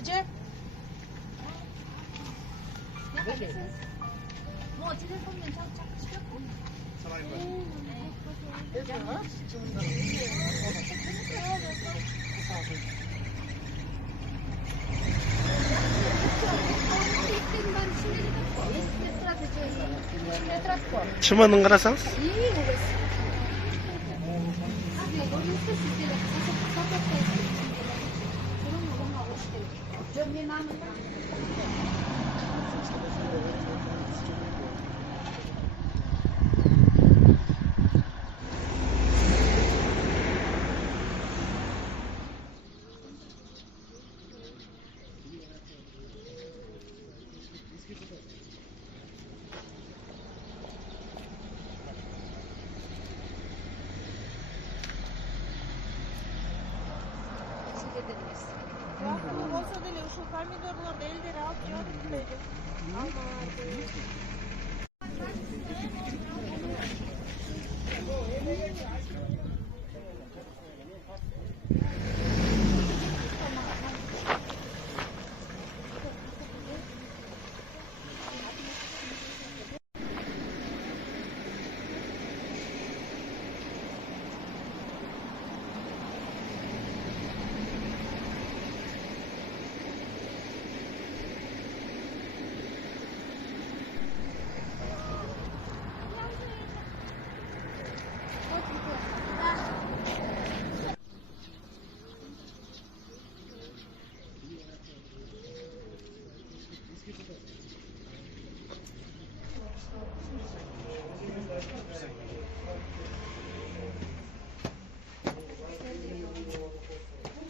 Ece. 뭐 телефонмен чакырышпакпы? Чыманын карасаңыз? Olsa деле ушул помидорлорду элдер алып жеп атпайбы?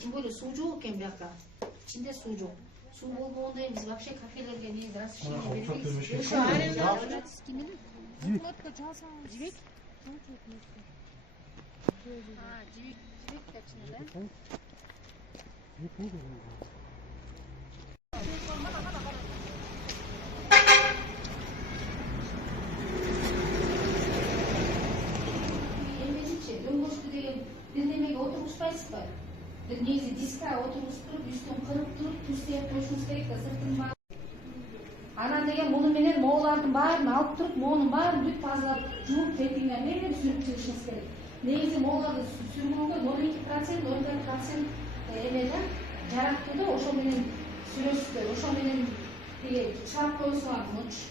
Тем более суу жок экен бияка. İçinde суу жок. Суу болбогондо биз вообще кафелерге эмне разрешение бербейбиз. Ошо аренда Флотко чалсаңыз. Жибек? Жибек тачында, да? Эмнечи, дөңгөчтү деген бирдемеге отургузбайсызбы? Бир негизи дискка отургузуп, үстүн кырып туруп, туз сээп коюшуңуз керек да, сыртын баары. Анан деген муну менен моолардын баарын алып туруп, моонун баарын бүт тазалап, жууп, тепкиңер менен сүрүп чыгышыңыз керек. Негизи мооларды сүргөнгө 0,2%, 14% эме да, жарактуу да, ошо менен сүрөсүздөр, ошо менен чыгарып коюңуздар лучше.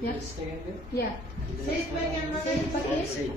Ya, istegende? Ya. Seyit bergen Seyit paket. Seyit.